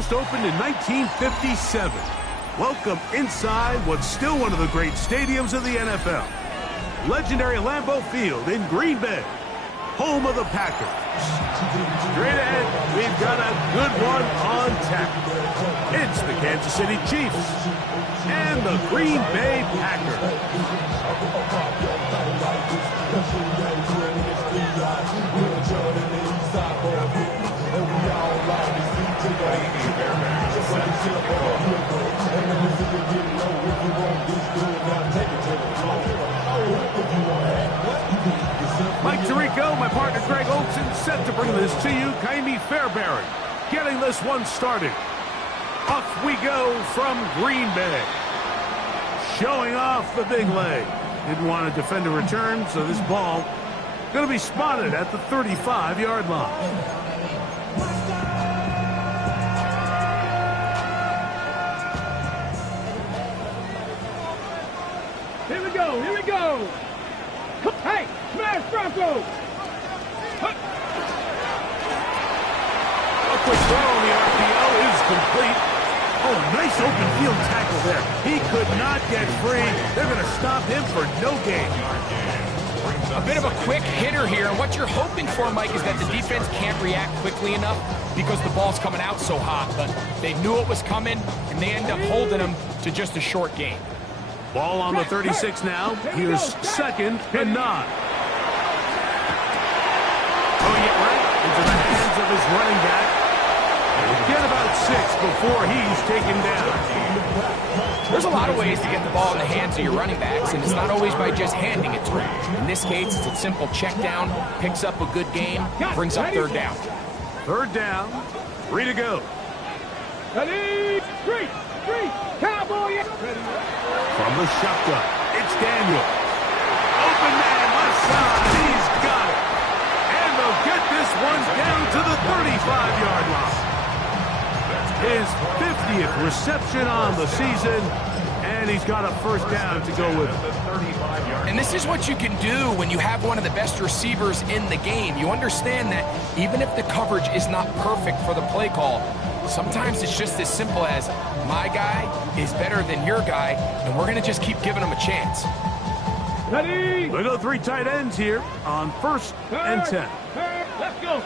first opened in 1957. Welcome inside what's still one of the great stadiums of the NFL. Legendary Lambeau Field in Green Bay, home of the Packers. Straight ahead, we've got a good one on tap. It's the Kansas City Chiefs and the Green Bay Packers. Mike Tirico, my partner Greg Olson, set to bring this to you. Kaimi Fairbairn getting this one started. Off we go from Green Bay. Showing off the big leg. Didn't want to defend a return, so this ball going to be spotted at the 35-yard line. Here we go, here we go. Hey, smash Bronco. A quick throw on the RPO is complete. Oh, nice open field tackle there. He could not get free. They're going to stop him for no gain. A bit of a quick hitter here, and what you're hoping for, Mike, is that the defense can't react quickly enough because the ball's coming out so hot. But they knew it was coming, and they end up holding him to just a short gain. Ball on the 36 now. Here's second and 9. Throwing it right into the hands of his running back. He'll get about 6 before he's taken down. There's a lot of ways to get the ball in the hands of your running backs, and it's not always by just handing it to them. In this case, it's a simple check down, picks up a good game, brings up third down. Third down, 3 to go. Ready, three, cowboy. From the shotgun, it's Daniel. Open man, left side, he's got it. And they'll get this one down to the 35-yard line. His 50th reception on the season, and he's got a first down to go with it. And this is what you can do when you have one of the best receivers in the game. You understand that even if the coverage is not perfect for the play call, sometimes it's just as simple as, my guy is better than your guy, and we're going to just keep giving him a chance. Ready? We go 3 tight ends here on 1st and 10. Let's go.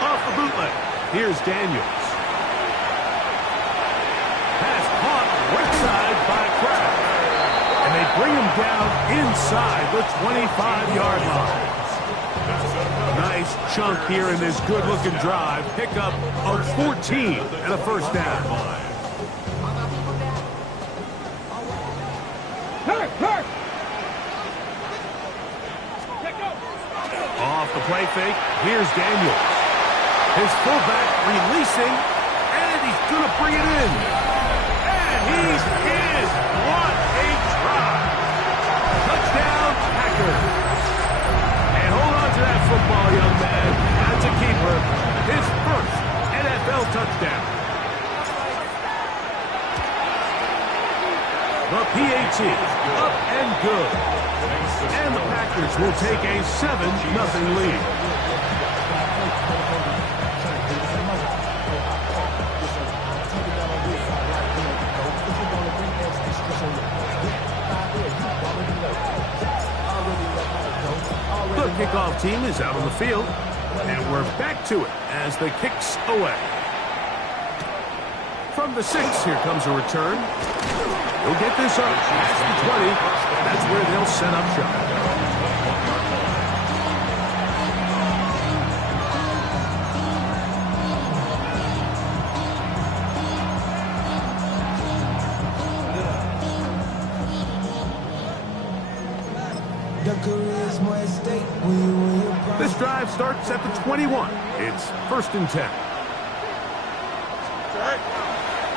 Off the bootleg, here's Daniels. Pass caught right side by Kraft. And they bring him down inside the 25-yard line. Nice chunk here in this good-looking drive. Pickup of 14 and a first down. Off the play fake, here's Daniels. His fullback releasing, and he's going to bring it in. And he's in. What a drive. Touchdown, Packers. And hold on to that football, young man. That's a keeper. His first NFL touchdown. The PAT up and good. And the Packers will take a 7-0 lead. The kickoff team is out on the field, and we're back to it as the kicks away. From the 6, here comes a return. He'll get this up past the 20. That's where they'll set up shop. This drive starts at the 21. It's 1st and 10.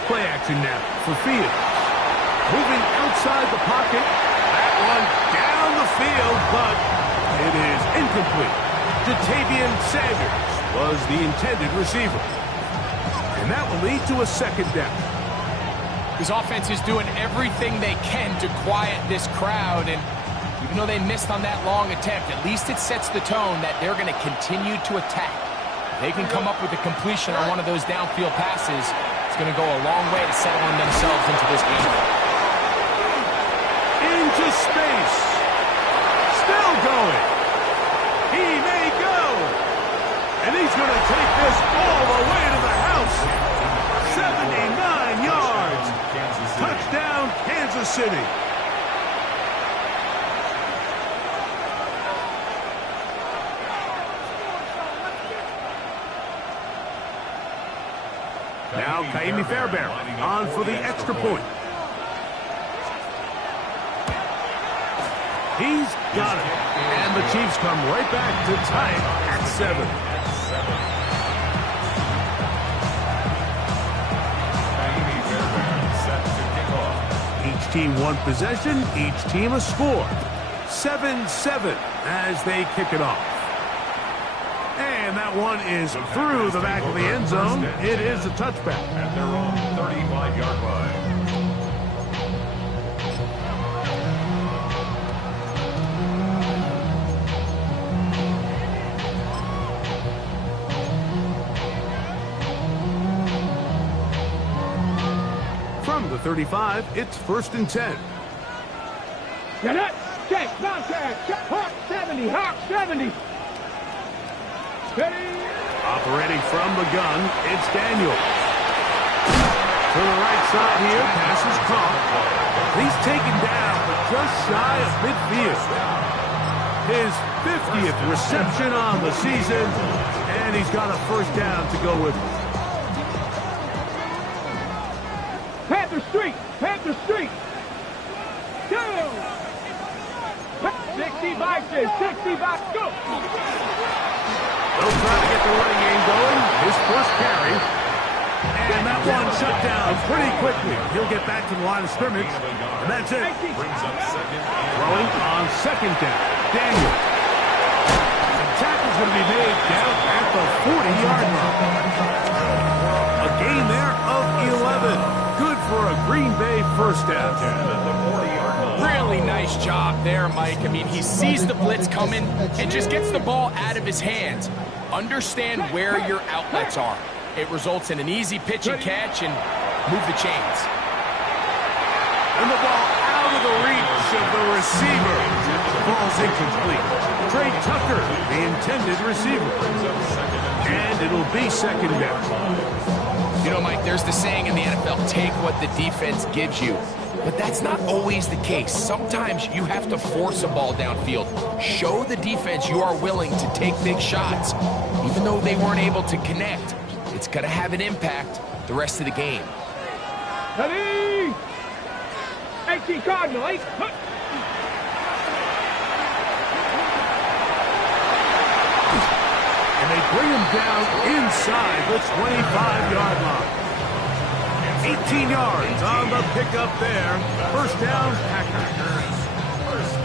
Play action now for Field. Moving outside the pocket. That one down the field, but it is incomplete. Jatavian Sanders was the intended receiver. And that will lead to a 2nd down. This offense is doing everything they can to quiet this crowd, and even though they missed on that long attempt, at least it sets the tone that they're going to continue to attack. They can come up with a completion on one of those downfield passes. It's going to go a long way to settling themselves into this game. Into space. Still going. He may go. And he's going to take this all the way to the house. 79 yards. Touchdown, Kansas City. Now, Kaimi Fairbairn on for the extra point. He's got it. And the Chiefs come right back to tie it at 7. Each team one possession, each team a score. 7-7 as they kick it off. And that one is through the back of the end zone. It is a touchback. At their own 35-yard line. From the 35, it's 1st and 10. Get it. Check. Contact. Hawk 70. Hawk 70. Operating from the gun, it's Daniel. To the right side here, pass is caught. He's taken down, but just shy of midfield. His 50th reception on the season, and he's got a first down to go with. Panther Street. Panther Street. Go. 65 says 65. Go. They'll try to get the running game going. His first carry. And that one shut down pretty quickly. He'll get back to the line of scrimmage. And that's it. Throwing on 2nd down. Daniel. The tackle's going to be made down at the 40-yard line. A gain there of 11. Good for a Green Bay first down. Really nice job there, Mike. I mean, he sees the blitz coming and just gets the ball out of his hands. Understand where your outlets are. It results in an easy pitch and catch and move the chains. And the ball out of the reach of the receiver. The ball's incomplete. Trey Tucker, the intended receiver. And it'll be 2nd down. You know, Mike, there's the saying in the NFL, take what the defense gives you. But that's not always the case. Sometimes you have to force a ball downfield. Show the defense you are willing to take big shots. Even though they weren't able to connect, it's going to have an impact the rest of the game. Ready? 18 Cardinal. 8. And they bring him down inside the 25-yard line. 18 yards on the pickup there. First down, Packers.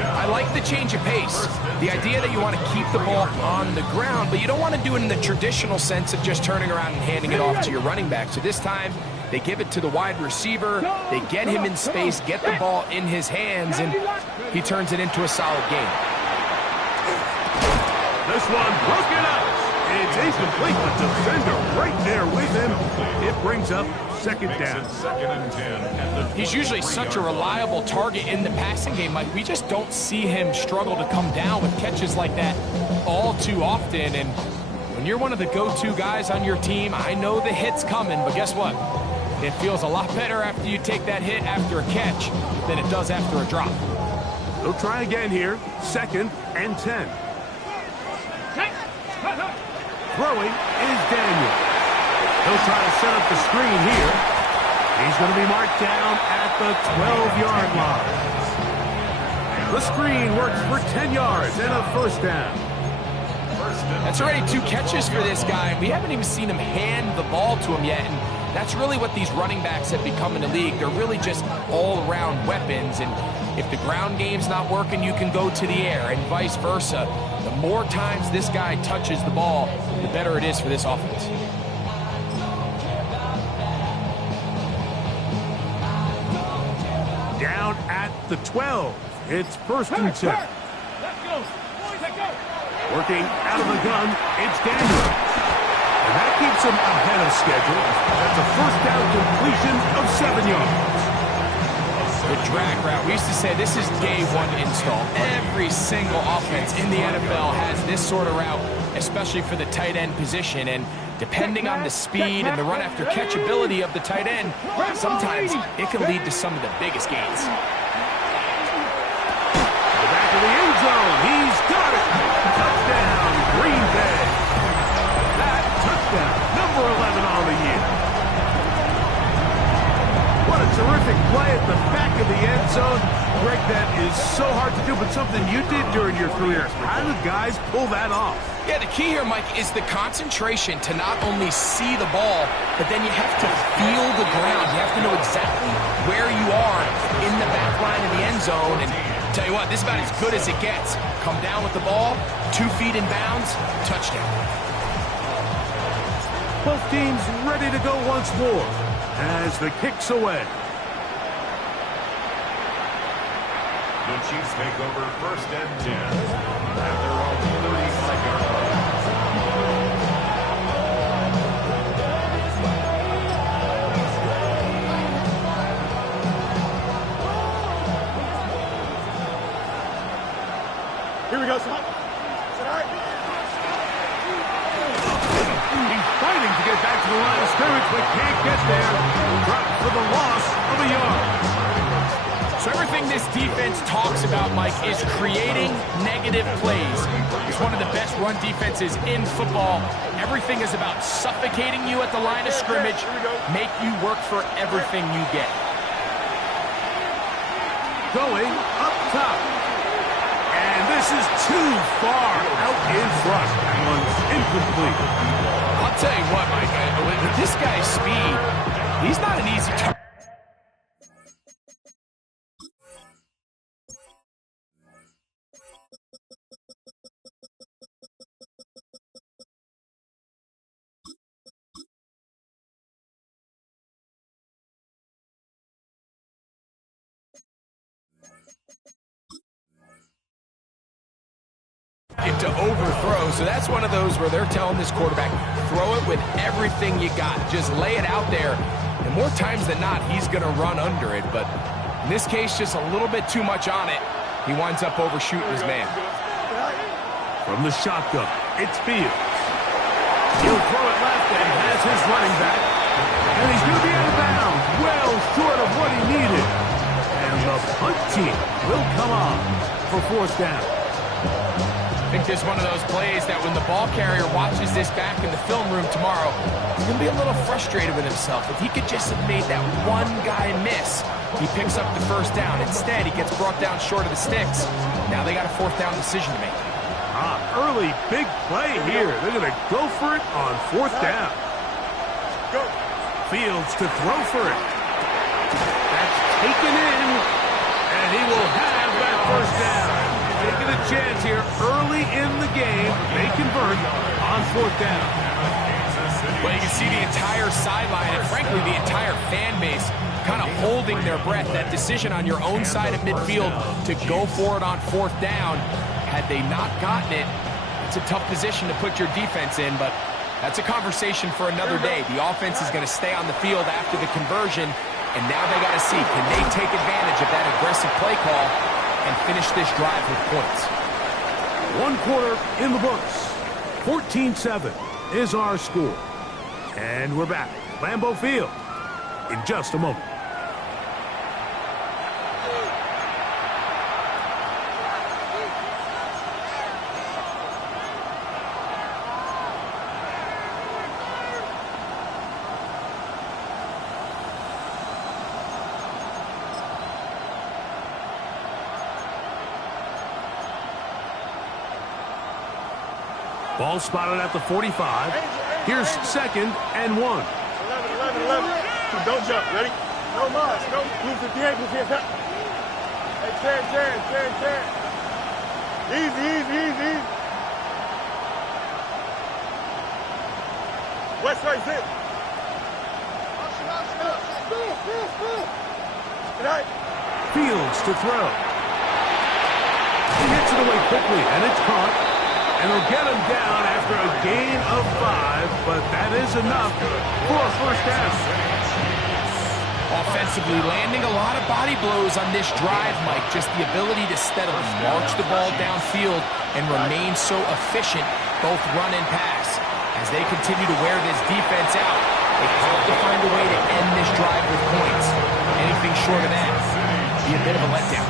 I like the change of pace. The idea that you want to keep the ball on the ground, but you don't want to do it in the traditional sense of just turning around and handing it off to your running back. So this time, they give it to the wide receiver. They get him in space, get the ball in his hands, and he turns it into a solid game. This one broken up. It's incomplete. The defender right there with him. It brings up 2nd down. 2nd and 10. He's usually such a reliable target in the passing game, Mike. We just don't see him struggle to come down with catches like that all too often. And when you're one of the go-to guys on your team, I know the hit's coming, but guess what? It feels a lot better after you take that hit after a catch than it does after a drop. They'll try again here. 2nd and 10. Throwing is Daniel. He'll try to set up the screen here. He's going to be marked down at the 12-yard line. The screen works for 10 yards and a first down. That's already 2 catches for this guy. We haven't even seen him hand the ball to him yet. And that's really what these running backs have become in the league. They're really just all-around weapons. And if the ground game's not working, you can go to the air and vice versa. The more times this guy touches the ball, the better it is for this offense. Down at the 12. It's 1st and 10. Let's go. Let's go. Working out of the gun, it's Daniel. And that keeps him ahead of schedule. That's a first down completion of 7 yards. The drag route. We used to say this is day one install. Every single offense in the NFL has this sort of route, especially for the tight end position. And depending on the speed and the run after catch ability of the tight end, sometimes it can lead to some of the biggest gains. The back of the end zone. He's got it. Touchdown, Green Bay. That touchdown, number 11 on the year. What a terrific play at the back of the end zone. Greg, that is so hard to do, but something you did during your career. How do guys pull that off? Yeah, the key here, Mike, is the concentration to not only see the ball, but then you have to feel the ground. You have to know exactly where you are in the back line of the end zone. And tell you what, this is about as good as it gets. Come down with the ball, 2 feet in bounds, touchdown. Both teams ready to go once more as the kick's away. The Chiefs take over first and 10 at their own 35-yard line. Here we go, son. He's fighting to get back to the line of scrimmage, but can't get there. Dropped for the loss of a yard. So everything this defense talks about, Mike, is creating negative plays. It's one of the best run defenses in football. Everything is about suffocating you at the line of scrimmage, make you work for everything you get. Going up top. And this is too far out in front. That one's incomplete. I'll tell you what, Mike, with this guy's speed, he's not an easy target. To overthrow, so that's one of those where they're telling this quarterback, throw it with everything you got. Just lay it out there, and more times than not, he's going to run under it, but in this case, just a little bit too much on it. He winds up overshooting his man. From the shotgun, it's Fields. He'll throw it left and has his running back, and he's going to be out of bounds, well short of what he needed. And the punt team will come on for fourth down. I think this is one of those plays that when the ball carrier watches this back in the film room tomorrow, he's going to be a little frustrated with himself. If he could just have made that one guy miss, he picks up the first down. Instead, he gets brought down short of the sticks. Now they got a fourth down decision to make. Early big play here. They're going to go for it on fourth down. Go. Fields to throw for it. That's taken in, and he will have that first down. Taking a chance here early in the game. They convert on fourth down. Well, you can see the entire sideline and, frankly, the entire fan base kind of holding their breath. That decision on your own side of midfield to go for it on fourth down, had they not gotten it, it's a tough position to put your defense in, but that's a conversation for another day. The offense is going to stay on the field after the conversion, and now they got to see, can they take advantage of that aggressive play call and finish this drive with points? One quarter in the books. 14-7 is our score. And we're back. Lambeau Field in just a moment. Ball spotted at the 45. Here's second and 1. 11. Don't jump. Ready? No mas. No. Move the ankles here. Hey, Terry. Easy. West right, zip. Good night. Fields to throw. He hits it away quickly, and it's caught. And they'll get him down after a gain of 5, but that is enough for a first down. Offensively, landing a lot of body blows on this drive, Mike. Just the ability to steadily march the ball downfield and remain so efficient, both run and pass. As they continue to wear this defense out, they have to find a way to end this drive with points. Anything short of that would be a bit of a letdown.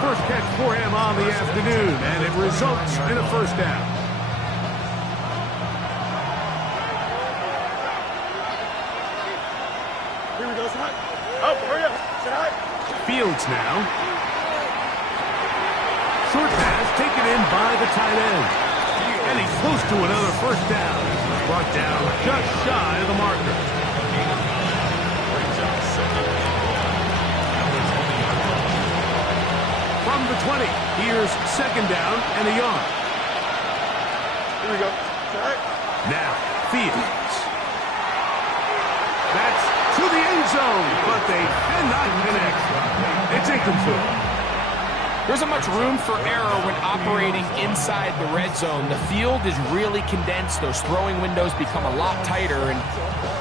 First catch for him on the afternoon, and it results in a first down. Here we go, son. Up, hurry up. Fields now. Short pass taken in by the tight end. And he's close to another first down. He's brought down just shy of the marker. From the 20, here's second down and a yard. Here we go. Now, Fields. That's to the end zone, but they cannot connect. It's incomplete. There isn't much room for error when operating inside the red zone. The field is really condensed. Those throwing windows become a lot tighter and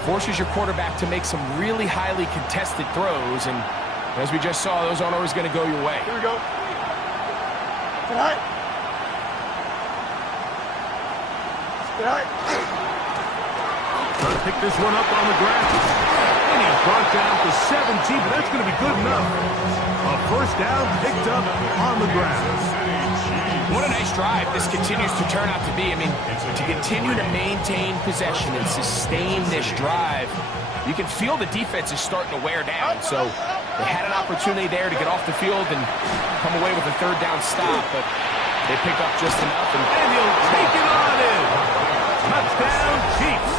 forces your quarterback to make some really highly contested throws. And as we just saw, those aren't always going to go your way. Here we go. Tonight. Trying to pick this one up on the ground. And he's brought down to 17, but that's going to be good enough. A first down picked up on the ground. What a nice drive this continues to turn out to be. I mean, to continue to maintain possession and sustain this drive, you can feel the defense is starting to wear down. So they had an opportunity there to get off the field and come away with a third down stop, but they pick up just enough. And he'll take it on in. Touchdown, Cheifs.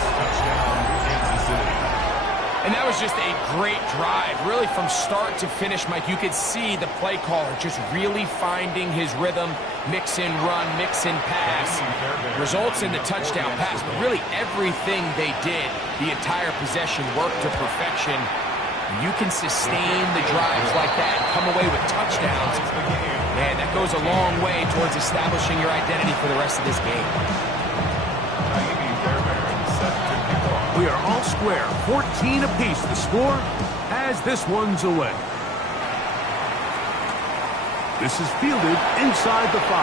And that was just a great drive, really from start to finish, Mike. You could see the play caller just really finding his rhythm, mix in run, mix in pass. Results in the touchdown pass, but really everything they did, the entire possession worked to perfection. You can sustain the drives like that and come away with touchdowns. Man, that goes a long way towards establishing your identity for the rest of this game. We are all square, 14 apiece. The score as this one's away. This is fielded inside the 5.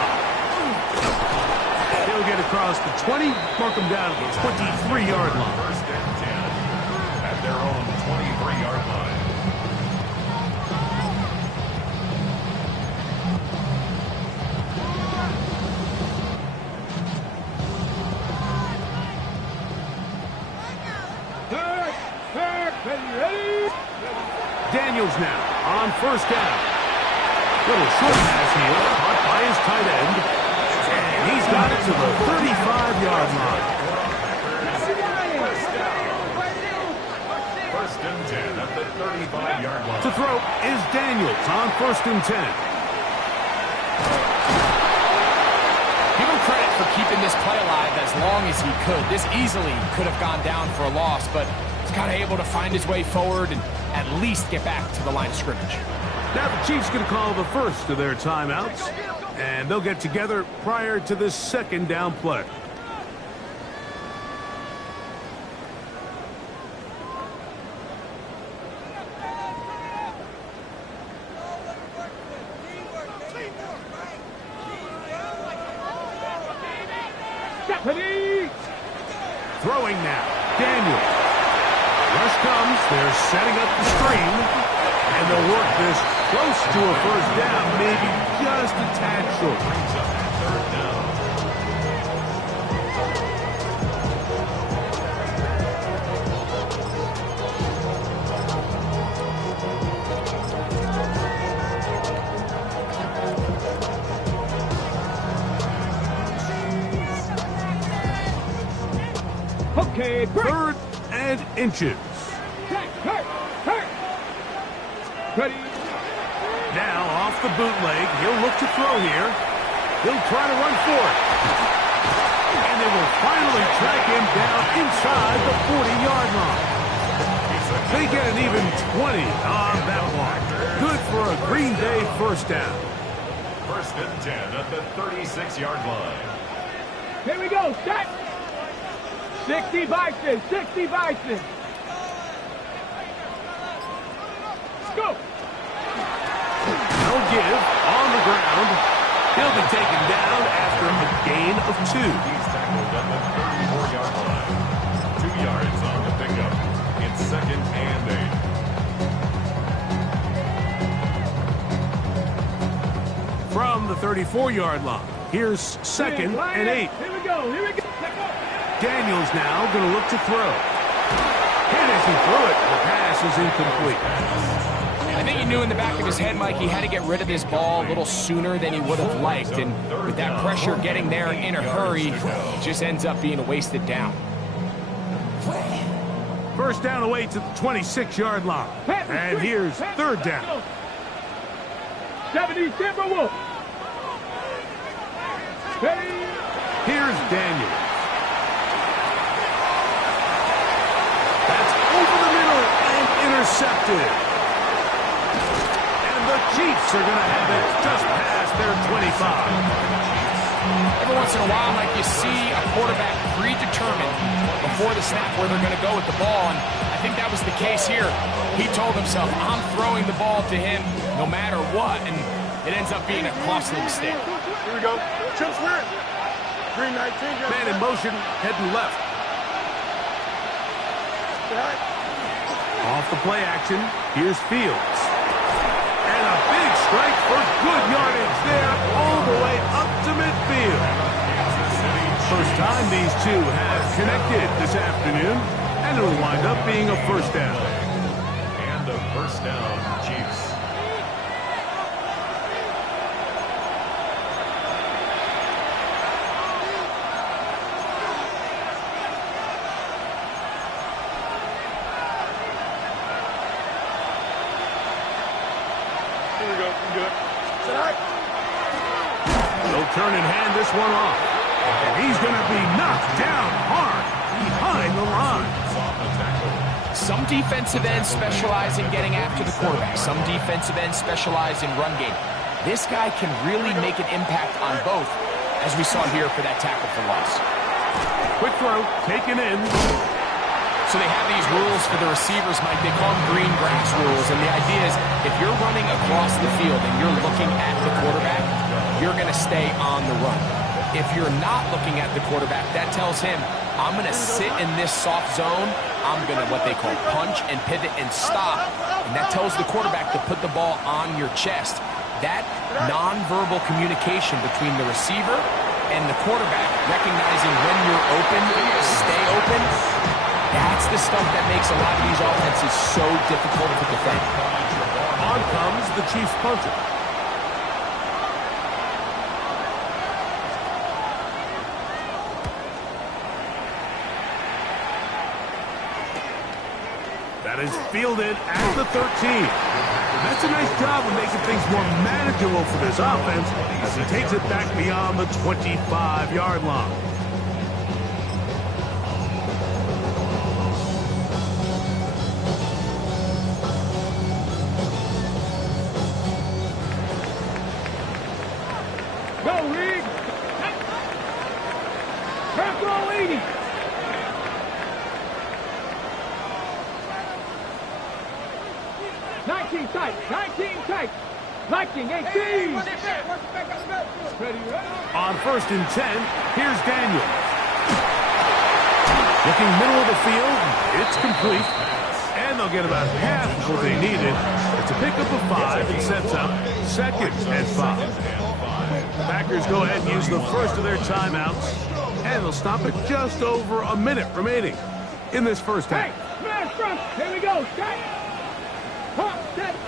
He'll get across the 20, mark him down to the 23-yard line. First and 10 at their own 23-yard line. Daniels now on first down. Little short pass here, caught by his tight end. And he's got it to the 35-yard line. First and 10 at the 35-yard line. To throw is Daniels on first and 10. Give him credit for keeping this play alive as long as he could. This easily could have gone down for a loss, but he's kind of able to find his way forward and at least get back to the line of scrimmage. Now the Chiefs going to call the first of their timeouts, and they'll get together prior to this second down play. Throwing now, Daniels. Rush comes, they're setting up the screen, and they'll work this close to a first down, maybe just a tad short. Third down. Okay, Third and inches. Ready. Now off the bootleg, he'll look to throw here. He'll try to run for it. And they will finally track him down inside the 40-yard line. They get an even 20 on that one. Good for a Green Bay first down. First and 10 at the 36-yard line. Here we go. Set. 60 Bison. 60 Bison. Let's go. No give on the ground. He'll be taken down after a gain of 2. He's tackled at the 34-yard line. 2 yards on the pickup. It's 2nd and 8. From the 34-yard line, here's 2nd and 8. Here we go. Here we go. Daniels now going to look to throw. Hit as he threw it. The pass is incomplete. I think he knew in the back of his head, Mike, he had to get rid of this ball a little sooner than he would have liked. And with that pressure getting there in a hurry, it just ends up being a wasted down. First down away to the 26-yard line. And here's 3rd down. 70 Timberwolves. Here's Daniels. That's over the middle and intercepted. And the Cheifs are going to have it just past their 25. Every once in a while, Mike, you see a quarterback predetermined before the snap where they're going to go with the ball, and I think that was the case here. He told himself, I'm throwing the ball to him no matter what, and it ends up being a costly mistake. Here we go. Chip Swear. 319. Man in motion, heading left. Off the play action, here's Fields. And a big strike for good yardage there all the way up to midfield. First time these two have connected this afternoon, and it'll wind up being a first down. And a first down, Chiefs. They'll turn and hand this one off. And he's going to be knocked down hard behind the line. Some defensive ends specialize in getting after the quarterback. Some defensive ends specialize in run game. This guy can really make an impact on both, as we saw here for that tackle for loss. Quick throw, taken in. So they have these rules for the receivers, Mike. They call them green grass rules. And the idea is if you're running across the field and you're looking at the quarterback, you're going to stay on the run. If you're not looking at the quarterback, that tells him, I'm going to sit in this soft zone. I'm going to what they call punch and pivot and stop. And that tells the quarterback to put the ball on your chest. That nonverbal communication between the receiver and the quarterback, recognizing when you're open, stay open, that's the stuff that makes a lot of these offenses so difficult to defend. On comes the Chiefs punter. That is fielded at the 13. That's a nice job of making things more manageable for this offense as he takes it back beyond the 25-yard line. Go, Reed. Tackle 80. Tight, 19 tight. Lightning 18. On 1st and 10, here's Daniels. Looking middle of the field, it's complete. And they'll get about half of what they needed. It's a pickup of 5 and sets up 2nd and 5. Packers go ahead and use the first of their timeouts. And they'll stop at just over a minute remaining in this first half. Hey, smash front. Here we go. Strike.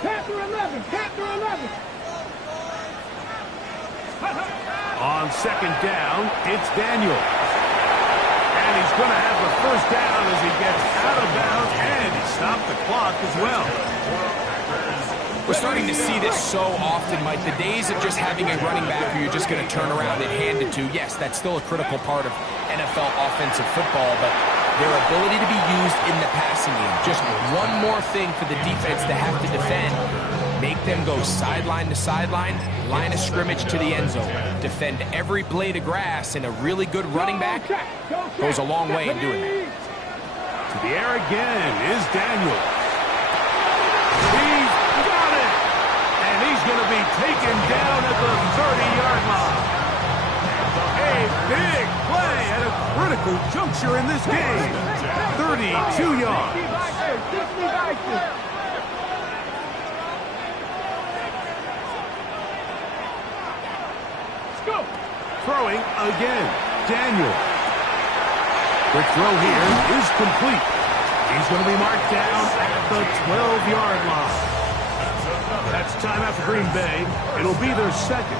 Panther 11. Panther 11. On 2nd down, it's Daniels. And he's going to have the first down as he gets out of bounds, and he stopped the clock as well. We're starting to see this so often, Mike. The days of just having a running back who you're just going to turn around and hand it to, yes, that's still a critical part of NFL offensive football, but their ability to be used in the passing game. Just one more thing for the defense to have to defend. Make them go sideline to sideline, line of scrimmage to the end zone. Defend every blade of grass, and a really good running back goes a long way in doing that. To the air again is Daniels. He's got it! And he's going to be taken down at the 30-yard line. A big play at a critical juncture in this game. 32 yards. Let's go. Throwing again. Daniel. The throw here is complete. He's going to be marked down at the 12-yard line. That's timeout for Green Bay. It'll be their second.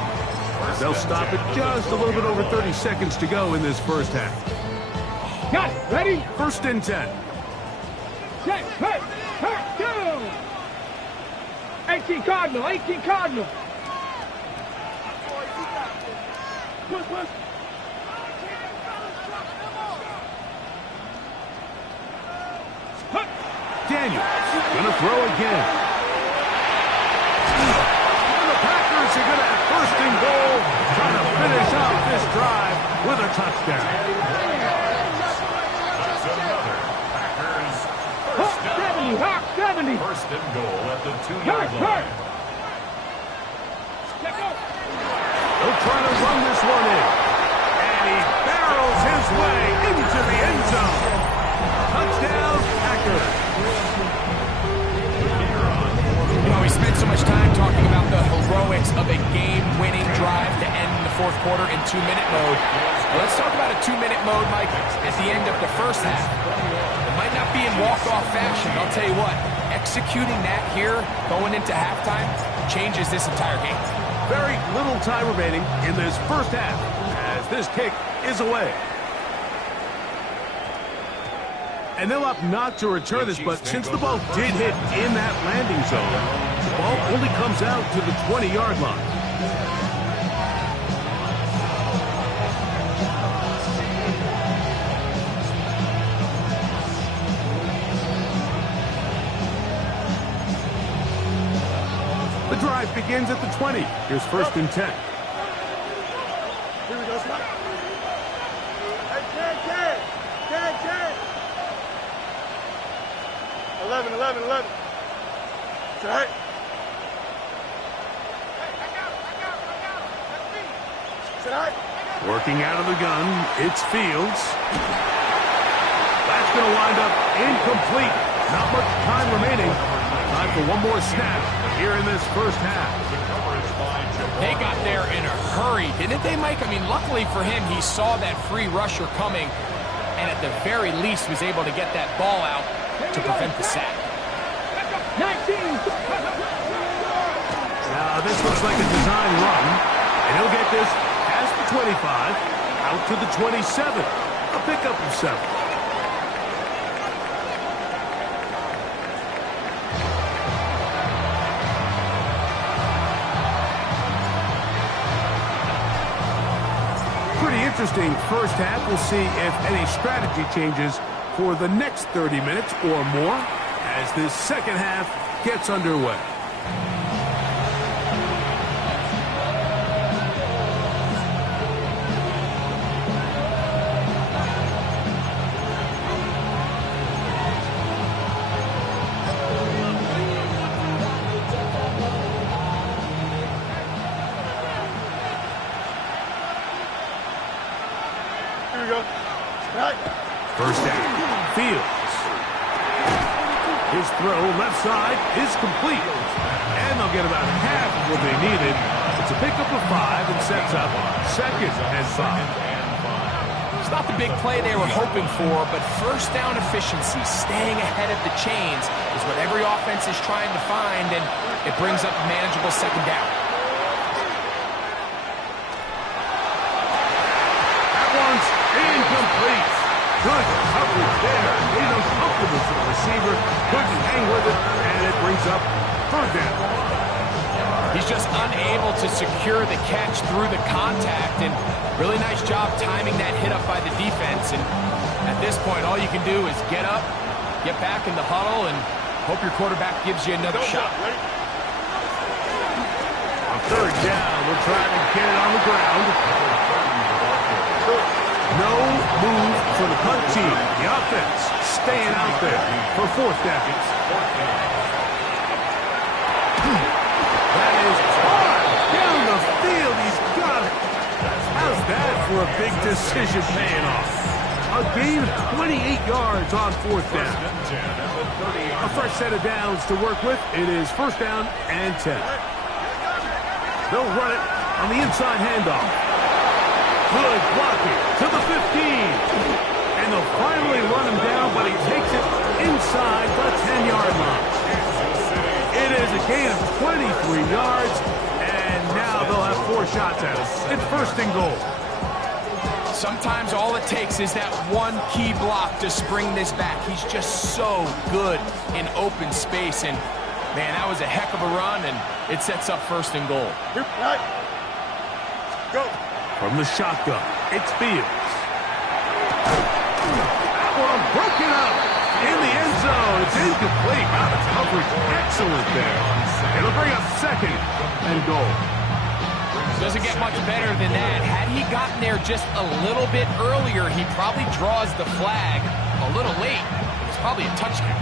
They'll stop it just a little bit over 30 seconds to go in this first half. Got it. Ready? First and 10. Check. Hey. Hurt. Down. 18 Cardinal. 18 Cardinal. Push. Daniels gonna throw again. And the Packers are gonna have first and goal, trying to finish off this drive with a touchdown. Hawk 70. First and goal at the 2-yard line. They'll try to run this one in. And he barrels his way into the end zone. Touchdown, Packers. You know, we spent so much time talking about the heroics of a game-winning drive to end the fourth quarter in 2-minute mode. Well, let's talk about a 2-minute mode, Mike, at the end of the first half. It might not be in walk-off fashion, I'll tell you what. Executing that here, going into halftime, changes this entire game. Very little time remaining in this first half as this kick is away. And they'll opt not to return this, but since the ball did hit in that landing zone, the ball only comes out to the 20-yard line. The drive begins at the 20. Here's first and 10. Here we go, Scott. Hey, 10. 11. It's all right. It's all right. Working out of the gun, it's Fields. That's going to wind up incomplete. Not much time remaining. Time for one more snap here in this first half. They got there in a hurry, didn't they, Mike? I mean, luckily for him, he saw that free rusher coming, and at the very least was able to get that ball out to prevent the sack. 19. Now, this looks like a design run, and he'll get this past the 25, out to the 27. A pickup of 7. Pretty interesting first half. We'll see if any strategy changes for the next 30 minutes or more as this second half gets underway. Here we go. Right. First down, Fields. His throw left side is complete. And they'll get about half of what they needed. It's a pickup of 5 and sets up second and 5. It's not the big play they were hoping for, but first down efficiency, staying ahead of the chains, is what every offense is trying to find, and it brings up a manageable second down. That one's incomplete. Good coverage there. Made uncomfortable for the receiver. Couldn't hang with it, and it brings up third down. He's just unable to secure the catch through the contact, and really nice job timing that hit up by the defense. And at this point, all you can do is get up, get back in the huddle, and hope your quarterback gives you another shot. third down. We'll try to get it on the ground. No move for the punt team. The offense staying out there for fourth down. That is hard down the field. He's got it. How's that for a big decision paying off? A gain of 28 yards on fourth down. A fresh set of downs to work with. It is first down and 10. They'll run it on the inside handoff. Good blocking to the 15. And they'll finally run him down, but he takes it inside the 10-yard line. It is a gain of 23 yards, and now they'll have 4 shots at it. It's first and goal. Sometimes all it takes is that one key block to spring this back. He's just so good in open space, and man, that was a heck of a run, and it sets up first and goal. Go. From the shotgun, it's Fields. That one broken up in the end zone. It's incomplete. Out of coverage. Excellent there. It'll bring up second and goal. Doesn't get much better than that. Had he gotten there just a little bit earlier, he probably draws the flag a little late. It's probably a touchdown.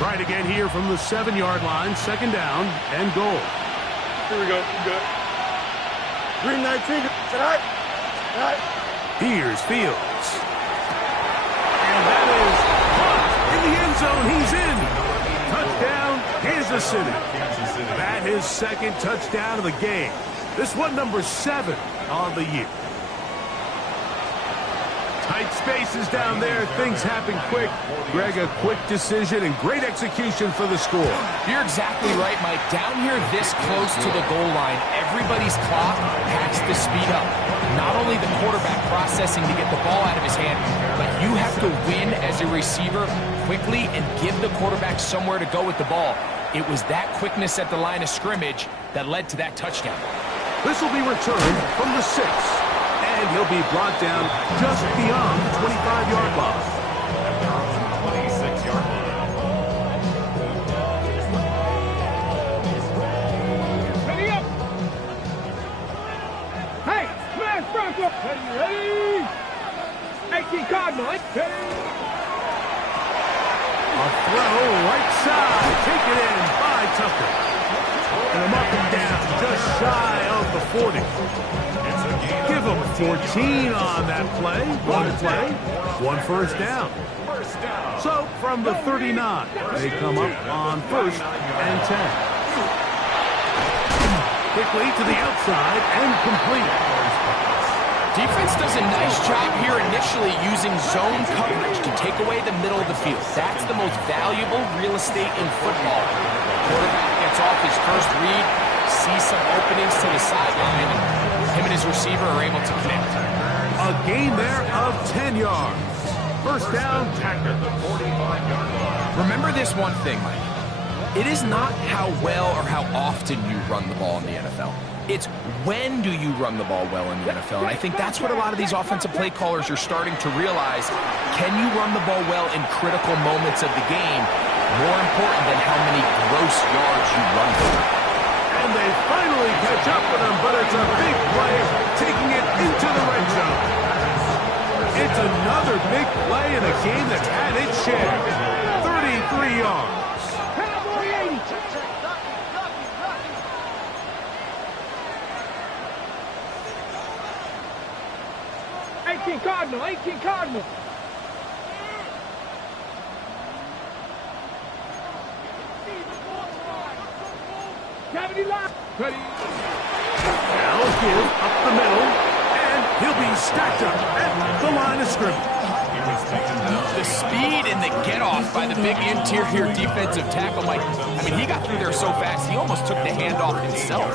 Try it again here from the 7-yard line. Second down and goal. Here we go. Good. 319 tonight. Here's Fields. And that is caught in the end zone. He's in. Touchdown, Kansas City. That his second touchdown of the game. This one number 7 on the year. Tight spaces down there. Things happen quick. Greg, a quick decision and great execution for the score. You're exactly right, Mike. Down here this close to the goal line, everybody's clock has to speed up. Not only the quarterback processing to get the ball out of his hand, but you have to win as a receiver quickly and give the quarterback somewhere to go with the ball. It was that quickness at the line of scrimmage that led to that touchdown. This will be returned from the 6. And he'll be brought down just beyond the 25-yard line. 26-yard line. Ready up. Hey, smash Bronco. Ready. 18 Cardinal. Ready. A throw right side. Take it in by Tucker. And I'm up and down just shy of the 40. Give them 14 on that play. One play, 1 first down. So from the 39, they come up on first and 10. Quickly to the outside and complete. Defense does a nice job here initially using zone coverage to take away the middle of the field. That's the most valuable real estate in football. Quarterback gets off his first read, sees some openings to the sideline, and him and his receiver are able to connect. A gain there of 10 yards. First down, Packer. Remember this one thing, Mike. It is not how well or how often you run the ball in the NFL. It's when do you run the ball well in the NFL. And I think that's what a lot of these offensive play callers are starting to realize. Can you run the ball well in critical moments of the game? More important than how many gross yards you run for. And they finally catch up with him, but it's a big play, taking it into the red zone. It's another big play in a game that's had its share. 33 yards. 18 Cardinal. 18 Cardinal. Ready. Now give up the middle, and he'll be stacked up at the line of scrimmage. The speed and the get-off by the big interior defensive tackle, Mike. I mean, he got through there so fast, he almost took the handoff himself.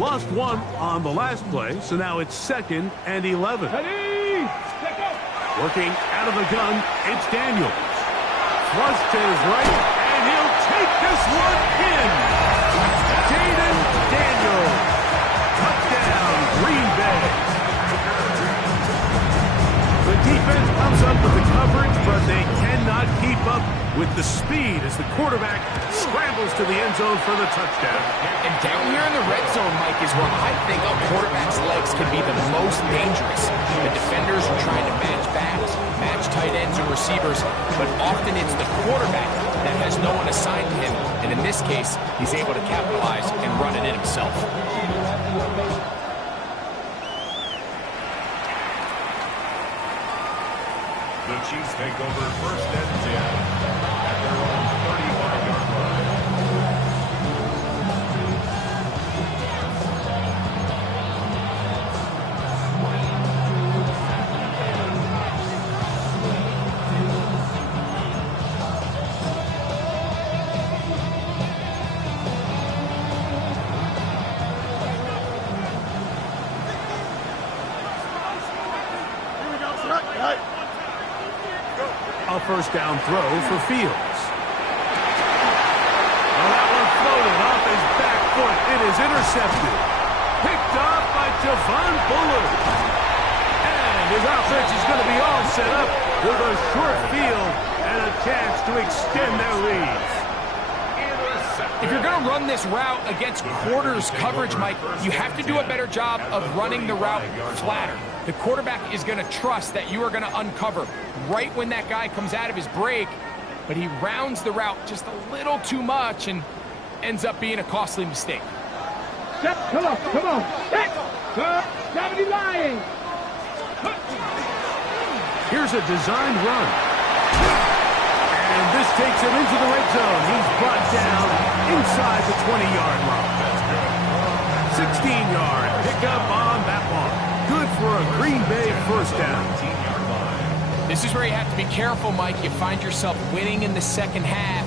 Lost one on the last play, so now it's 2nd and 11. Ready. Working out of the gun, it's Daniels. Thrust to his right, and he'll take this one in. Jaden Daniels. Touchdown, Green Bay. but they cannot keep up with the speed as the quarterback scrambles to the end zone for the touchdown. And down here in the red zone, Mike, is where I think a quarterback's legs can be the most dangerous. The defenders are trying to match backs, match tight ends and receivers, but often it's the quarterback that has no one assigned to him, and in this case, he's able to capitalize and run it in himself. The Chiefs take over first and 10 at their own 35-yard line. A first down throw for Fields. Oh, that one floated off his back foot. It is intercepted. Picked off by Javon Bullard. And his offense is going to be all set up with a short field and a chance to extend their lead. If you're going to run this route against quarters coverage, Mike, you have to do a better job of running the route flatter. The quarterback is going to trust that you are going to uncover right when that guy comes out of his break, but he rounds the route just a little too much and ends up being a costly mistake. Come on. Set. 70 line. Here's a designed run. And this takes him into the red zone. He's brought down inside the 20-yard line. 16-yard pickup on that one. Good for a Green Bay first down. This is where you have to be careful, Mike. You find yourself winning in the second half.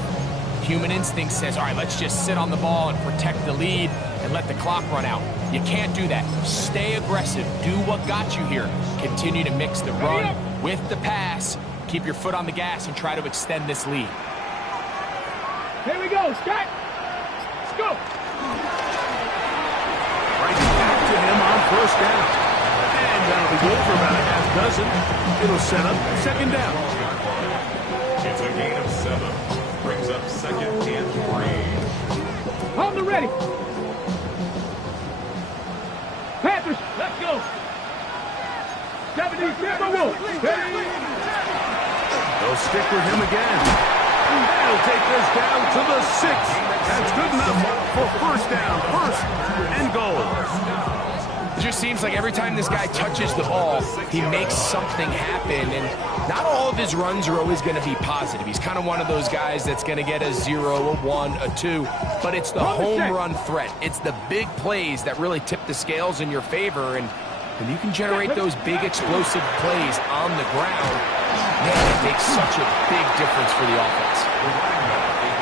Human instinct says, all right, let's just sit on the ball and protect the lead and let the clock run out. You can't do that. Stay aggressive. Do what got you here. Continue to mix the run with the pass. Keep your foot on the gas and try to extend this lead. Here we go, Scott. Let's go. Right back to him on first down. And that'll be good for about a half dozen. It'll set up second down. It's a gain of 7. Brings up second and 3. On the ready. Panthers, let's go. 70, They'll stick with him again. They'll take this down to the 6. That's good enough for first down. First and goal. It just seems like every time this guy touches the ball, he makes something happen, and not all of his runs are always going to be positive. He's kind of one of those guys that's going to get a 0, a 1, a 2, but it's the home run threat. It's the big plays that really tip the scales in your favor, and when you can generate those big explosive plays on the ground, man, it makes such a big difference for the offense.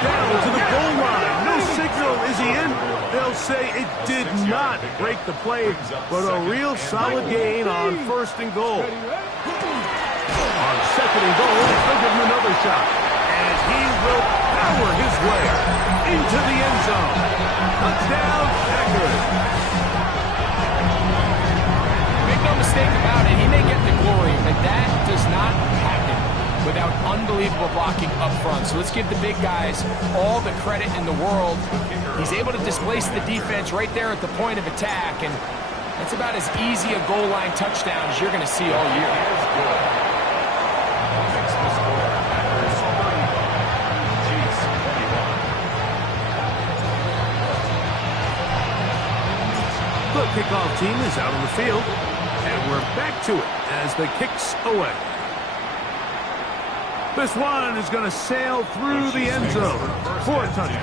Down to the goal line. No signal. Is he in? They'll say it did not break the play, but a real solid gain on first and goal. On second and goal, they'll give him another shot. And he will power his way into the end zone. Touchdown, Packers. Make no mistake about it, he may get the glory, but that does not happen without unbelievable blocking up front. So let's give the big guys all the credit in the world. He's able to displace the defense right there at the point of attack, and that's about as easy a goal line touchdown as you're going to see all year. The kickoff team is out on the field, and we're back to it as the kick's away. This one is going to sail through the end zone for a touchdown.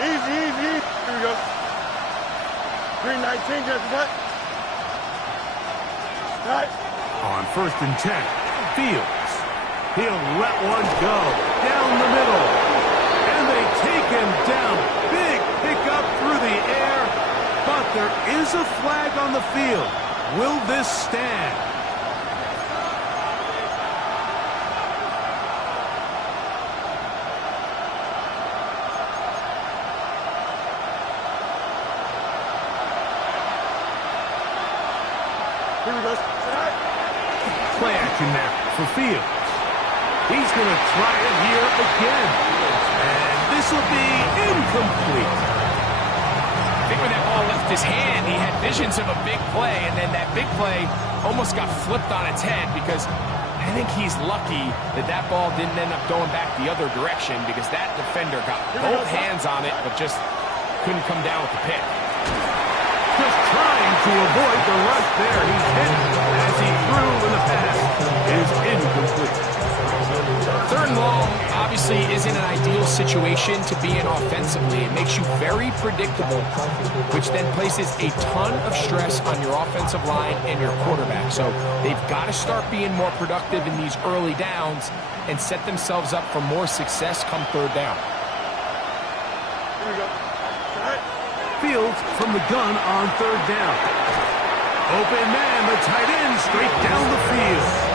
Easy. Here we go. 319, just what? Right. On first and 10, Fields. He'll let one go down the middle. And they take him down. Big pickup through the air. But there is a flag on the field. Will this stand? Here we go. Play action now for Fields. He's going to try it here again. And this will be incomplete. I think when that ball left his hand, he had visions of a big play, and then that big play almost got flipped on its head because I think he's lucky that that ball didn't end up going back the other direction because that defender got both hands on it but just couldn't come down with the pick. Just trying to avoid the rush there. He's hit as he threw in the pass is incomplete. Third and long obviously isn't an ideal situation to be in offensively. It makes you very predictable, which then places a ton of stress on your offensive line and your quarterback. So they've got to start being more productive in these early downs and set themselves up for more success come third down. Here we go. Fields from the gun on third down. Open man, the tight end, straight down the field.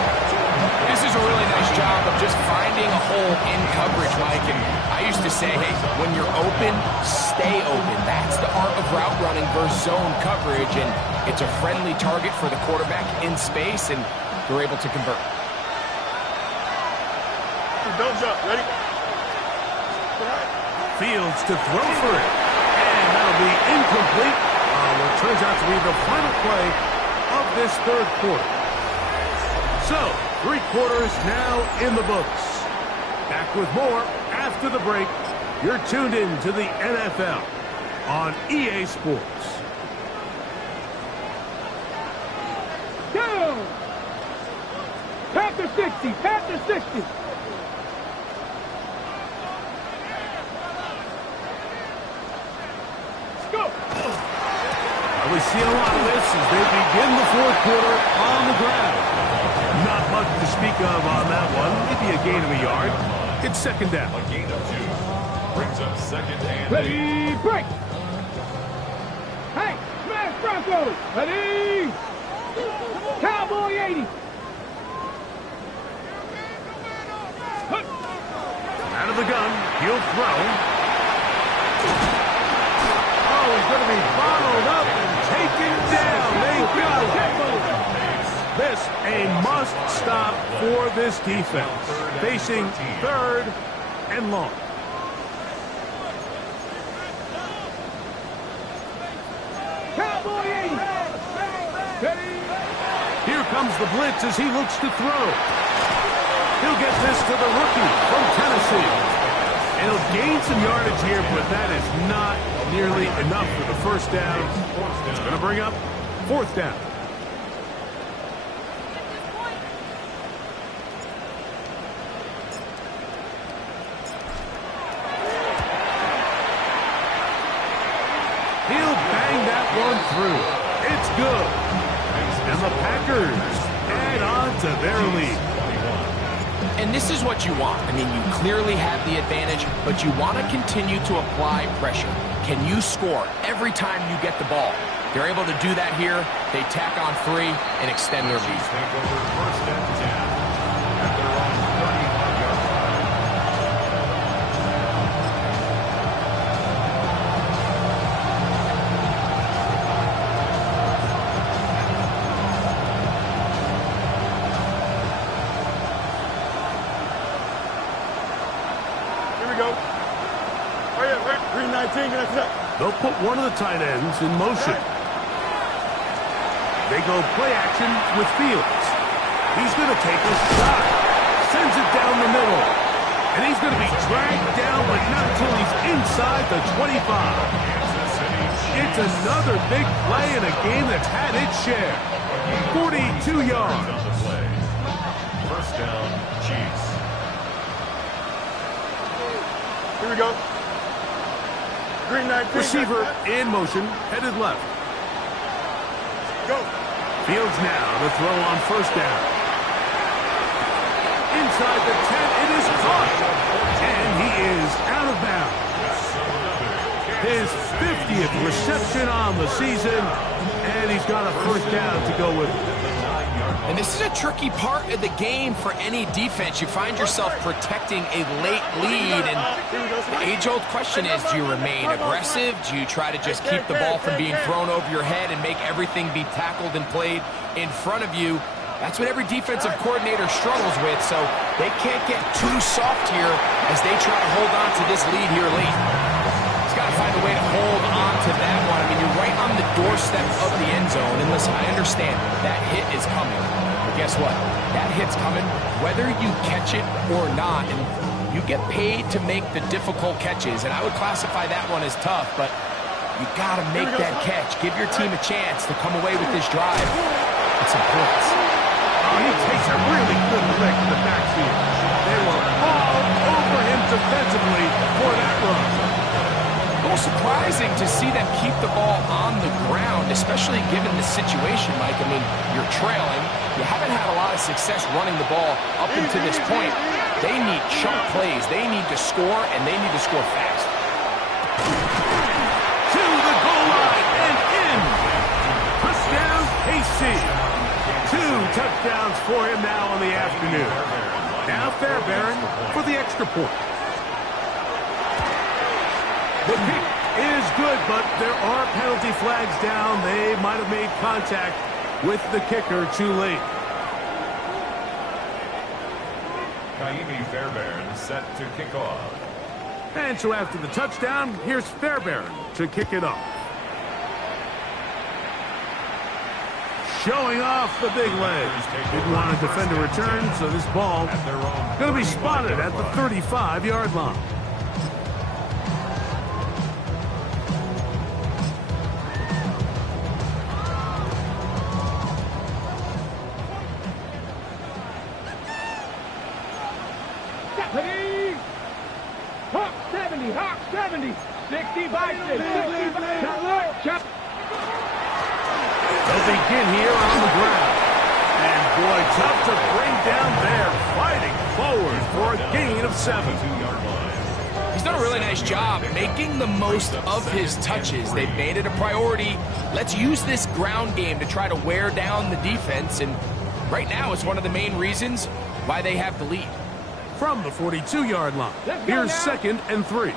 This is a really nice job of just finding a hole in coverage, Mike. And I used to say, hey, when you're open, stay open. That's the art of route running versus zone coverage. And it's a friendly target for the quarterback in space, and they're able to convert. Don't jump. Ready? Fields to throw for it. And that'll be incomplete on what turns out to be the final play of this third quarter. So, 3 quarters now in the books. Back with more after the break. You're tuned in to the NFL on EA Sports. Down. Panther 60. Panther 60. Go. We see a lot of this as they begin the fourth quarter on the ground. Not much to speak of on that one. Maybe a gain of a yard. It's second down. A gain of 2. Brings up second and 8. Ready, break. Hey, smash Broncos. Ready. Cowboy 80. Out of the gun, he'll throw. Oh, he's going to be bottled up and taken down. They got it. This a must stop for this defense. Facing third and long. Cowboy 80. Ready. Here comes the blitz as he looks to throw. He'll get this to the rookie from Tennessee. And he'll gain some yardage here, but that is not nearly enough for the first down. It's going to bring up fourth down. He'll bang that one through. It's good. And the Packers add on to their lead. And this is what you want. I mean, you clearly have the advantage, but you want to continue to apply pressure. Can you score every time you get the ball? They're able to do that here. They tack on 3 and extend their lead. Take over first and 10 at their own 35-yard line. Here we go. Hurry up, hurry up. 319, get that. They'll put one of the tight ends in motion. They go play action with Fields. He's going to take a shot. Sends it down the middle. And he's going to be dragged down, but not until he's inside the 25. It's another big play in a game that's had its share. 42 yards. On the play. First down, Cheifs. Here we go. 319. Receiver in motion, headed left. Go. Fields now to throw on first down. Inside the 10, it is caught. And he is out of bounds. His 50th reception on the season, and he's got a first down to go with it. And this is a tricky part of the game for any defense. You find yourself protecting a late lead, and the age-old question is, do you remain aggressive? Do you try to just keep the ball from being thrown over your head and make everything be tackled and played in front of you? That's what every defensive coordinator struggles with, so they can't get too soft here as they try to hold on to this lead here late. He's got to find a way to hold on to that one. I mean, you're right on the doorstep of the end zone, and listen, I understand that hit is coming. Guess what? That hit's coming whether you catch it or not, and you get paid to make the difficult catches, and I would classify that one as tough, but you got to make that catch. Give your team a chance to come away with this drive with some points. Oh, he takes a really good lick in the backfield. They were all over him defensively for that run. A little surprising to see them keep the ball on the ground, especially given the situation, Mike. I mean, you're trailing. You haven't had a lot of success running the ball up until this point. They need chunk plays. They need to score, and they need to score fast. To the goal line and in. Touchdown, KC. 2 touchdowns for him now on the afternoon. Now Fairbairn for the extra point. The kick is good, but there are penalty flags down. They might have made contact with the kicker too late. Fairbairn set to kick off. And so after the touchdown, here's Fairbairn to kick it off. Showing off the big legs. Didn't want to defend a return, so this ball going to be spotted at the 35-yard line. Hawk 70, Hawk 70, 60 by 6, 60 by 6. They'll begin here on the ground. And boy, tough to bring down there. Fighting forward for a gain of 7. He's done a really nice job making the most of his touches. They've made it a priority. Let's use this ground game to try to wear down the defense. And right now it's one of the main reasons why they have the lead. From the 42-yard line, here's 2nd and 3.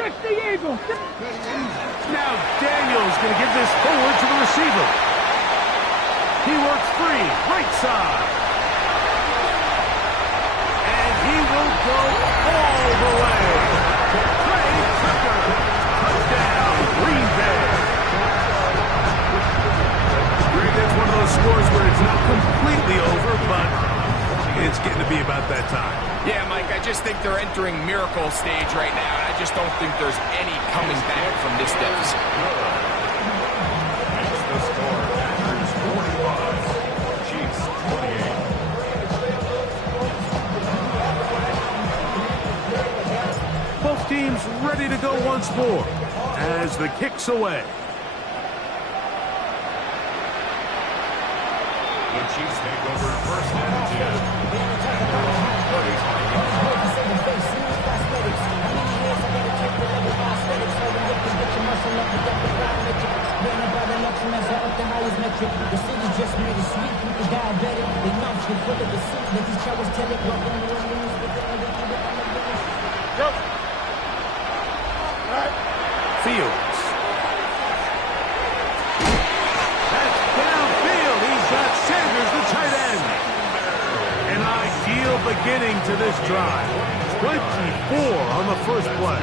60 Eagles. Now Daniels going to give this forward to the receiver. He works free, right side. And he will go all the way. Trey Tucker, touchdown, Green Bay. Greg, that's one of those scores where it's not completely over, but it's getting to be about that time. Yeah, Mike, I just think they're entering miracle stage right now, and I just don't think there's any coming back from this deficit. That's the score. Packers 45, Chiefs 28. Both teams ready to go once more as the kick's away. The Chiefs take over 1st and 10. The city just made it sweet. People diabetic. They mouths get full of the soup that these cowards tell it. Fields. That's downfield. He's got Sanders, the tight end. An ideal beginning to this drive. 24 on the first play.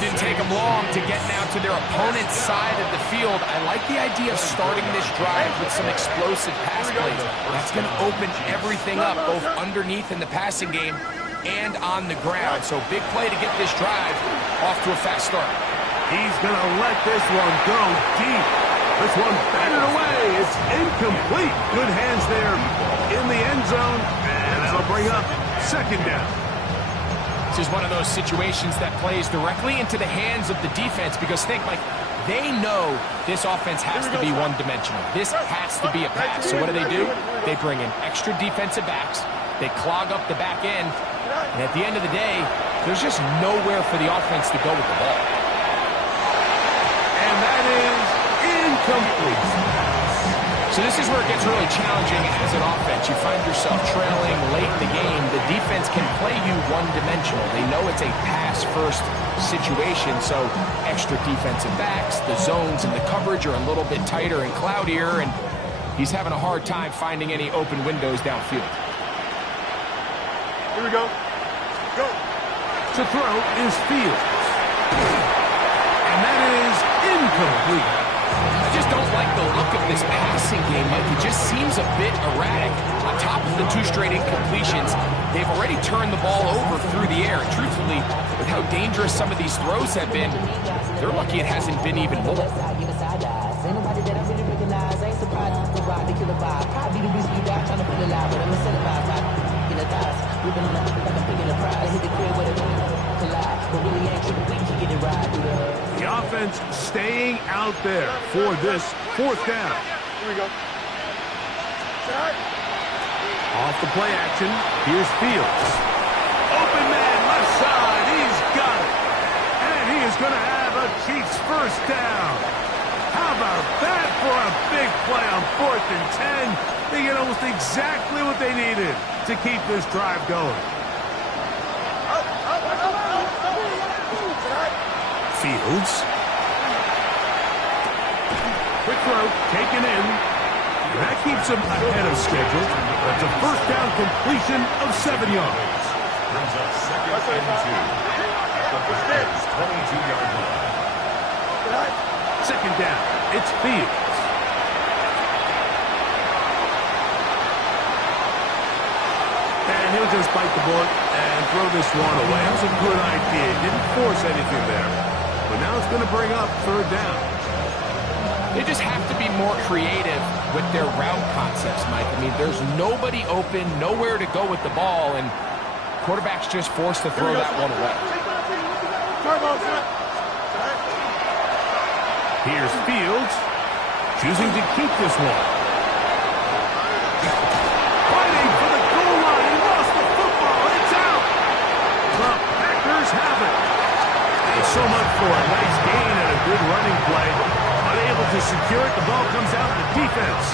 Didn't take them long to get now to their opponent's side of the field. I like the idea of starting this drive with some explosive pass plays. That's going to open everything up, both underneath in the passing game and on the ground. So big play to get this drive off to a fast start. He's going to let this one go deep. This one batted away. It's incomplete. Good hands there in the end zone. And that'll bring up 2nd down. This is one of those situations that plays directly into the hands of the defense because think, like, they know this offense has to be one-dimensional. This has to be a pass. So what do? They bring in extra defensive backs. They clog up the back end. And at the end of the day, there's just nowhere for the offense to go with the ball. Incomplete. So this is where it gets really challenging as an offense. You find yourself trailing late in the game. The defense can play you one-dimensional. They know it's a pass-first situation, so extra defensive backs, the zones and the coverage are a little bit tighter and cloudier, and he's having a hard time finding any open windows downfield. Here we go. Go. To throw is Fields. And that is incomplete. I just don't like the look of this passing game, Mike. It just seems a bit erratic. On top of the 2 straight incompletions, they've already turned the ball over through the air. Truthfully, with how dangerous some of these throws have been, they're lucky it hasn't been even more. The offense staying out there for this 4th down. Here we go. Off the play action, here's Fields. Open man, left side, he's got it. And he is going to have a Cheifs first down. How about that for a big play on 4th and 10? They get almost exactly what they needed to keep this drive going. Fields. Quick throw, taken in. And that keeps him ahead of schedule. That's a first down completion of 7 yards. Brings up 2nd and 2. The Bears 22-yard line. 2nd down, it's Fields. And he'll just bite the bullet and throw this one away. That was a good idea. Didn't force anything there. But now it's going to bring up 3rd down. They just have to be more creative with their route concepts, Mike. I mean, there's nobody open, nowhere to go with the ball, and quarterback's just forced to throw that one away. Here's Fields, choosing to keep this one. Fighting for the goal line. He lost the football. It's out. The Packers have it. And so much for a nice gain and a good running play. Unable to secure it, the ball comes out, and the defense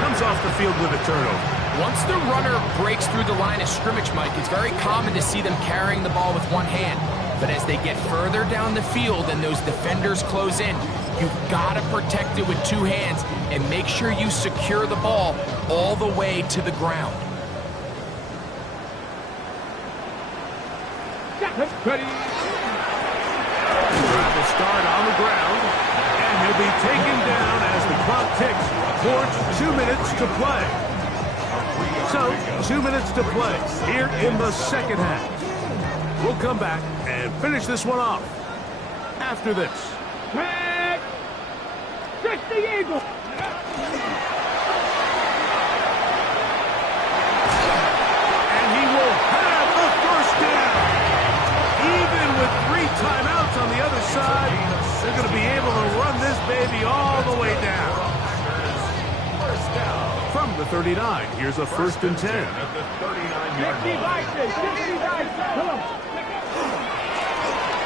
comes off the field with a turnover. Once the runner breaks through the line of scrimmage, Mike, it's very common to see them carrying the ball with one hand. But as they get further down the field and those defenders close in, you've got to protect it with 2 hands and make sure you secure the ball all the way to the ground. Ready. Drive will start on the ground, and he'll be taken down as the clock ticks towards 2 minutes to play. So, 2 minutes to play here in the 2nd half. We'll come back and finish this one off after this. Tag. 60 Eagles. And he will have the first down. Even with 3 timeouts on the other side, they're going to be able to run this baby all the way down. From the 39, here's a 1st and 10. At the 39-yard line. Come on.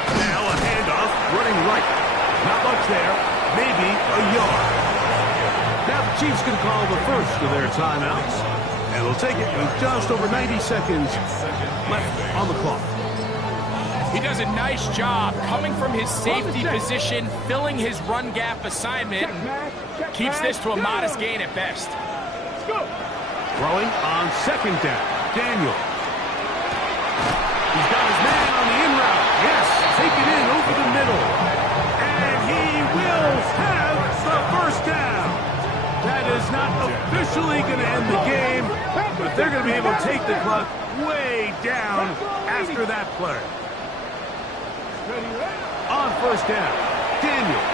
Now a handoff, running right. Not much there, maybe a yard. Now the Chiefs can call the first of their timeouts, and they'll take it with just over 90 seconds left on the clock. He does a nice job coming from his safety position, filling his run gap assignment, keeps this to a modest gain at best. Throwing on 2nd down, Daniel. He's got his man on the in route. Yes, take it in over the middle. And he will have the first down. That is not officially going to end the game, but they're going to be able to take the clock way down after that play. On 1st down, Daniel.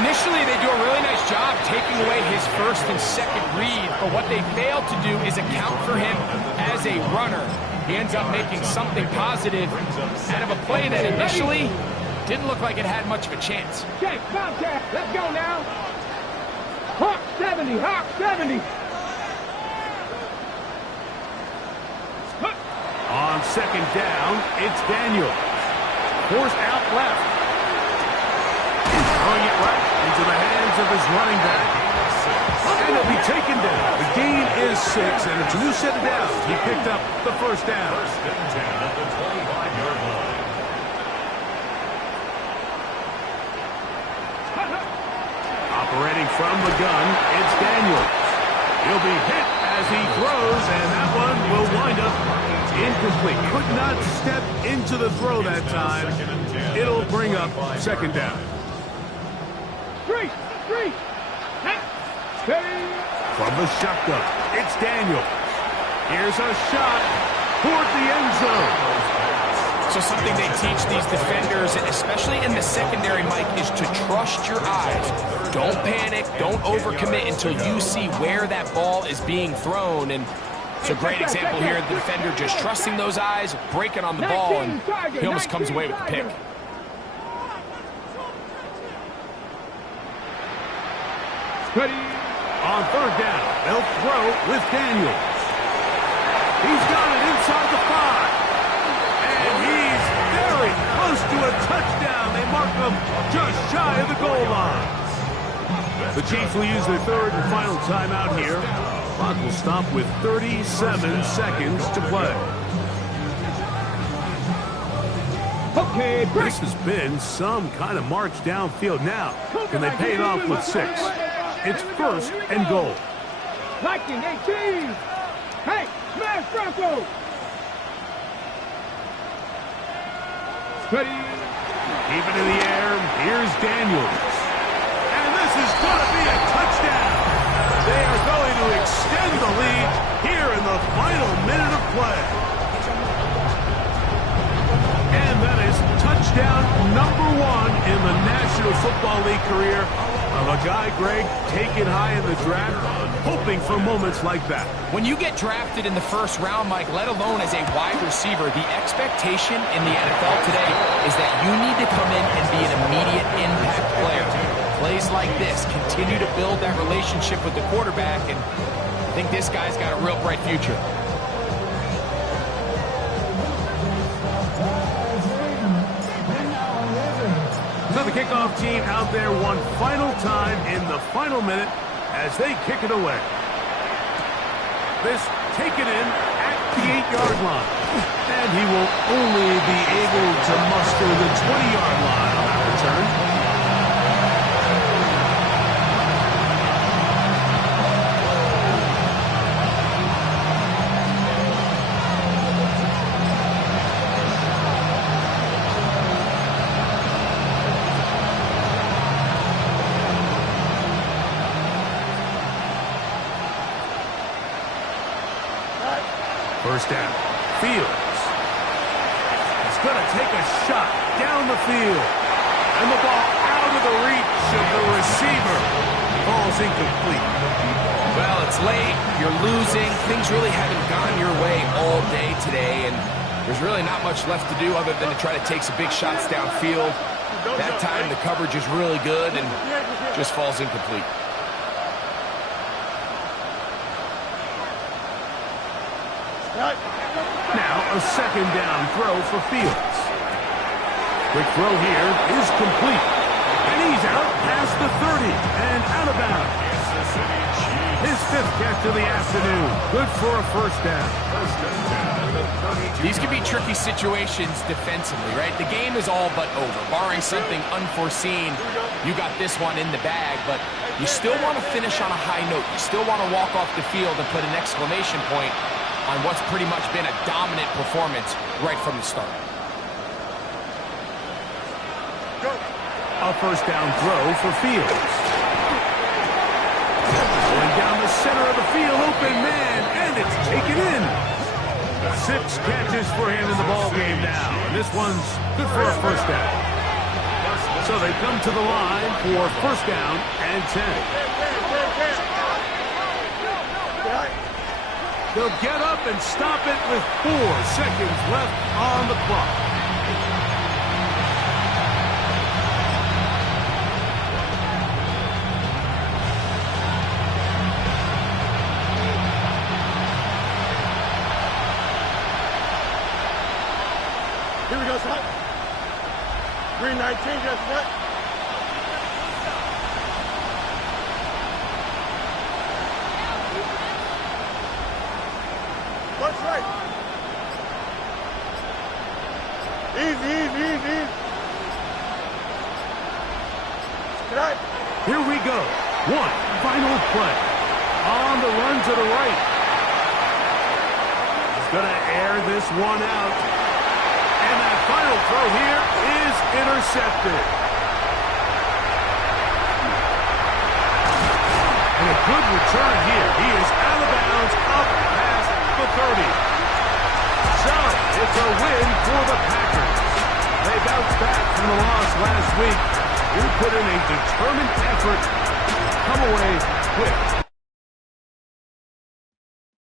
Initially, they do a really nice job taking away his 1st and 2nd read, but what they fail to do is account for him as a runner. He ends up making something positive out of a play that initially didn't look like it had much of a chance. Check, contact. Let's go now. Hawk 70, Hawk 70. On 2nd down, it's Daniel. Forced out left. Throwing it right into the hands of his running back. And it'll be taken down. The gain is 6, and it's a new set of downs. He picked up the first down. First and 10 at the 25-yard line. Operating from the gun, it's Daniels. He'll be hit as he throws, and that one will wind up incomplete. Could not step into the throw that time. It'll bring up second down. Three. From the shotgun, it's Daniels. Here's a shot toward the end zone. So something they teach these defenders, especially in the secondary, Mike, is to trust your eyes. Don't panic. Don't overcommit until you see where that ball is being thrown. And it's a great example here. The defender just trusting those eyes, breaking on the ball, and he almost comes away with the pick. On third down, they'll throw with Daniels. He's got it inside the 5. And he's very close to a touchdown. They mark him just shy of the goal line. The Chiefs will use their third and final timeout here. Clock will stop with 37 seconds to play. Okay, This has been some kind of march downfield now. Can they pay it off with 6? It's first and goal. Liking 18. Hey, smash Bronco. Ready. Keep it in the air. Here's Daniels. And this is going to be a touchdown. They are going to extend the lead here in the final minute of play. And that is touchdown number 1 in the National Football League career of a guy, Greg, taken high in the draft, hoping for moments like that. When you get drafted in the first round, Mike, let alone as a wide receiver, the expectation in the NFL today is that you need to come in and be an immediate impact player. Plays like this continue to build that relationship with the quarterback, and I think this guy's got a real bright future. So the kickoff team out there one final time in the final minute as they kick it away. This taken in at the 8-yard line. And he will only be able to muster the 20-yard line on that return. First down. Fields. He's going to take a shot down the field. And the ball out of the reach of the receiver. Ball's incomplete. Well, it's late. You're losing. Things really haven't gone your way all day today, and there's really not much left to do other than to try to take some big shots downfield. That time, the coverage is really good and just falls incomplete. Now a second down throw for Fields. Quick throw here is complete. And he's out past the 30 and out of bounds. His 5th catch of the afternoon. Good for a first down. These can be tricky situations defensively, right? The game is all but over. Barring something unforeseen, you got this one in the bag, but you still want to finish on a high note. You still want to walk off the field and put an exclamation point on what's pretty much been a dominant performance right from the start. A first down throw for Fields. Going down the center of the field, open man, and it's taken in. 6 catches for him in the ball game now. And this one's good for a first down. So they come to the line for first down and 10. They'll get up and stop it with 4 seconds left on the clock. Here we go, son. Green 19, just what? right. Easy, easy, easy. Get out. Here we go. One final play. On the run to the right. He's going to air this one out. And that final throw here is intercepted. And a good return here. He is out of bounds up past the 30. So, it's a win for the Packers. They bounced back from the loss last week. He put in a determined effort, come away with